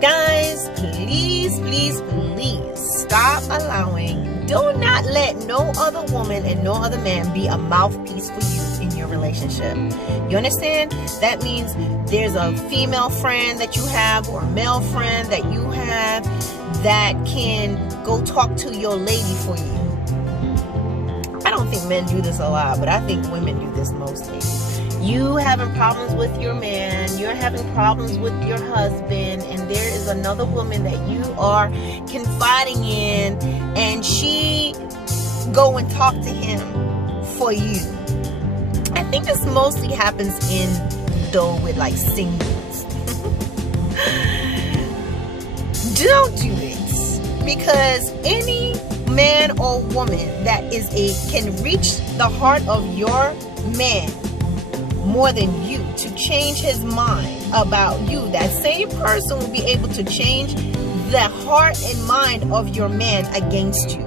Guys, please, please, please stop allowing, do not let no other woman and no other man be a mouthpiece for you in your relationship. You understand? That means there's a female friend that you have or a male friend that you have that can go talk to your lady for you. I don't think men do this a lot, but I think women do this mostly. You having problems with your man, you're having problems with your husband, and there is another woman that you are confiding in, and she go and talk to him for you. I think this mostly happens with like singles. Don't do it, because any man or woman that can reach the heart of your man more than you to change his mind about you, that same person will be able to change the heart and mind of your man against you.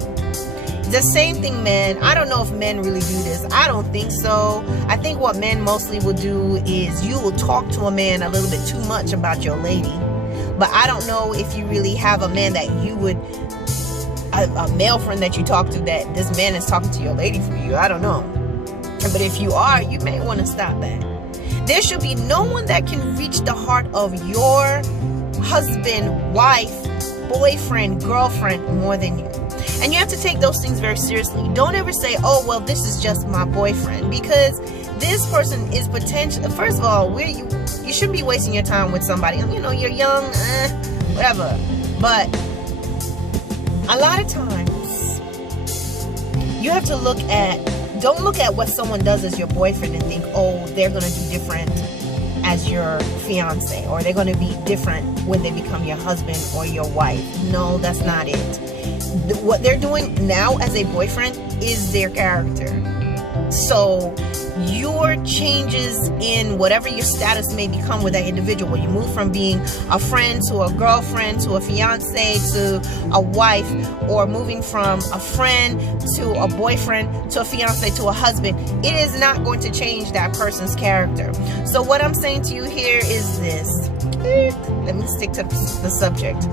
The same thing, men. I don't know if men really do this. I don't think so. I think what men mostly will do is you will talk to a man a little bit too much about your lady, but I don't know if you really have a man that you would, a male friend that you talk to, that this man is talking to your lady for you. I don't know. But if you are, you may want to stop that. There should be no one that can reach the heart of your husband, wife, boyfriend, girlfriend more than you. And you have to take those things very seriously. Don't ever say, oh, well, this is just my boyfriend, because this person is potential. First of all, you shouldn't be wasting your time with somebody. You know, you're young, whatever. But a lot of times, you have to don't look at what someone does as your boyfriend and think, oh, they're going to do different as your fiance, or they're going to be different when they become your husband or your wife. No, that's not it. What they're doing now as a boyfriend is their character. So your changes in whatever your status may become with that individual, when you move from being a friend to a girlfriend to a fiance to a wife, or moving from a friend to a boyfriend to a fiance to a husband, it is not going to change that person's character. So what I'm saying to you here is this. Let me stick to the subject.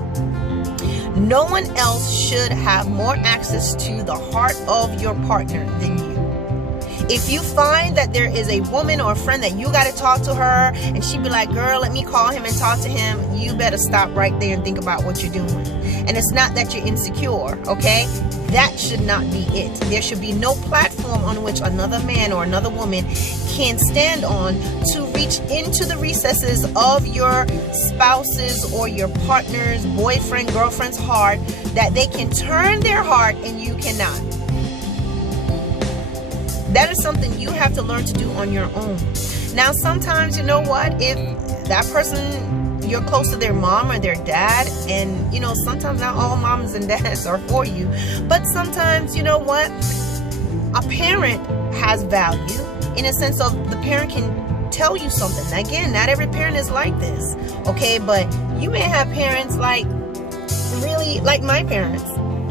No one else should have more access to the heart of your partner than you. If you find that there is a woman or a friend that you got to talk to her, and she be like, girl, let me call him and talk to him, you better stop right there and think about what you're doing. And it's not that you're insecure, okay? That should not be it. There should be no platform on which another man or another woman can stand on to reach into the recesses of your spouse's or your partner's, boyfriend, girlfriend's heart, that they can turn their heart and you cannot. That is something you have to learn to do on your own. Now, sometimes, you know what, if that person, you're close to their mom or their dad, and, you know, sometimes not all moms and dads are for you, but sometimes, you know what, a parent has value in a sense of the parent can tell you something. Again, not every parent is like this, okay, but you may have parents like, really, like my parents.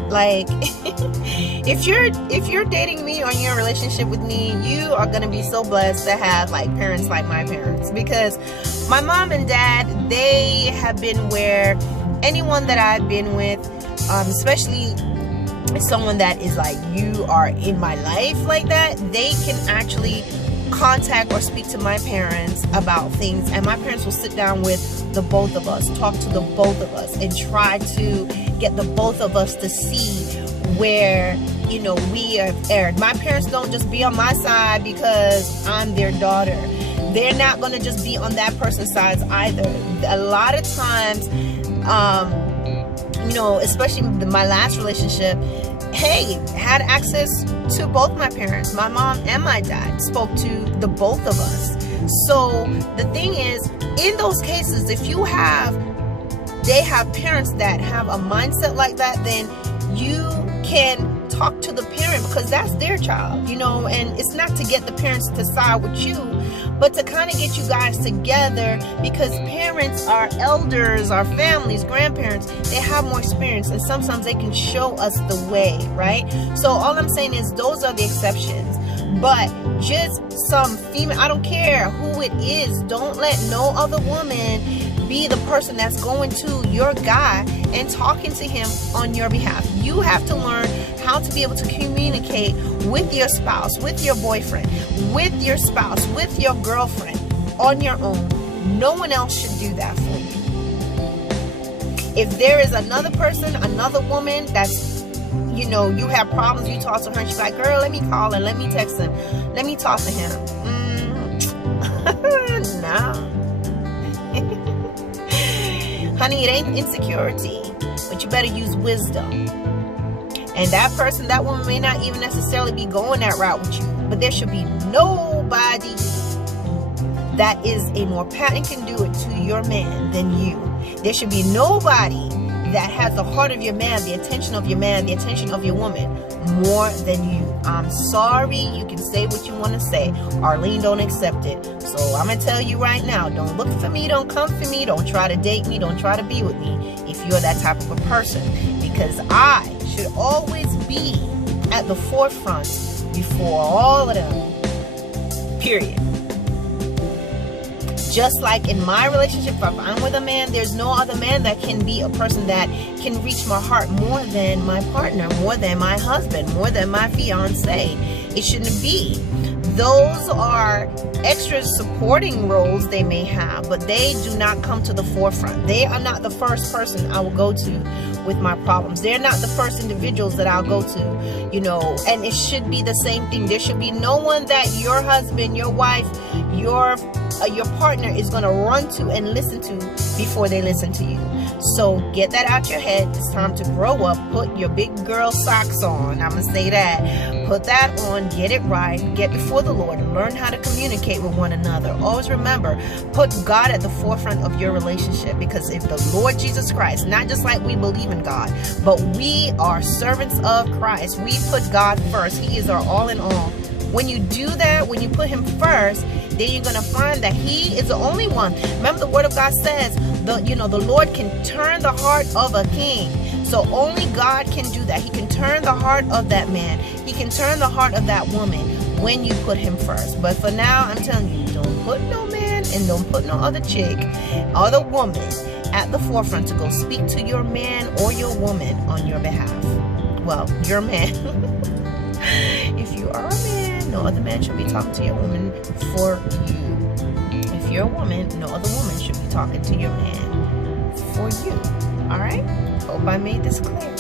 Like, if you're dating me or you're in a relationship with me, you are going to be so blessed to have like parents like my parents, because my mom and dad, they have been where anyone that I've been with, especially someone that is like, you are in my life like that, they can actually contact or speak to my parents about things, and my parents will sit down with the both of us, talk to the both of us, and try to get the both of us to see where, you know, we have erred. My parents don't just be on my side because I'm their daughter. They're not going to just be on that person's sides either. A lot of times, you know, especially my last relationship, hey, had access to both my parents. My mom and my dad spoke to the both of us. So the thing is, in those cases, if they have parents that have a mindset like that, then you can talk to the parent, because that's their child, you know, and it's not to get the parents to side with you, but to kind of get you guys together, because parents are elders, our families, grandparents, they have more experience, and sometimes they can show us the way, right? So all I'm saying is those are the exceptions. But just some female, I don't care who it is, don't let no other woman be the person that's going to your guy and talking to him on your behalf. You have to learn how to be able to communicate with your spouse, with your boyfriend, with your spouse, with your girlfriend on your own. No one else should do that for you. If there is another person, another woman that's, you know, you have problems, you talk to her and she's like, girl, let me call her, let me text him, let me talk to him. Nah. Honey, it ain't insecurity, but you better use wisdom. And that person, that woman may not even necessarily be going that route with you, but there should be nobody that is a more pattern can do it to your man than you. There should be nobody that has the heart of your man, the attention of your man, the attention of your woman more than you. I'm sorry, you can say what you want to say. Arlene don't accept it. So I'm going to tell you right now, don't look for me, don't come for me, don't try to date me, don't try to be with me if you're that type of a person. Because I should always be at the forefront before all of them. Period. Just like in my relationship, if I'm with a man, there's no other man that can be a person that can reach my heart more than my partner, more than my husband, more than my fiance. It shouldn't be. Those are extra supporting roles they may have, but they do not come to the forefront. They are not the first person I will go to with my problems. They're not the first individuals that I'll go to, you know, and it should be the same thing. There should be no one that your husband, your wife, your partner is going to run to and listen to before they listen to you. So get that out your head. It's time to grow up. Put your big girl socks on. I'm going to say that. Put that on. Get it right. Get before the Lord and learn how to communicate with one another. Always remember, put God at the forefront of your relationship, because if the Lord Jesus Christ, not just like we believe in God, but we are servants of Christ. We put God first. He is our all in all. When you do that, when you put him first, then you're going to find that he is the only one. Remember, the word of God says, the Lord can turn the heart of a king. So only God can do that. He can turn the heart of that man. He can turn the heart of that woman when you put him first. But for now, I'm telling you, don't put no man and don't put no other chick, other woman at the forefront to go speak to your man or your woman on your behalf. Well, your man. If you are a man, no other man should be talking to your woman for you. If you're a woman, no other woman should be talking to your man for you. All right? Hope I made this clear.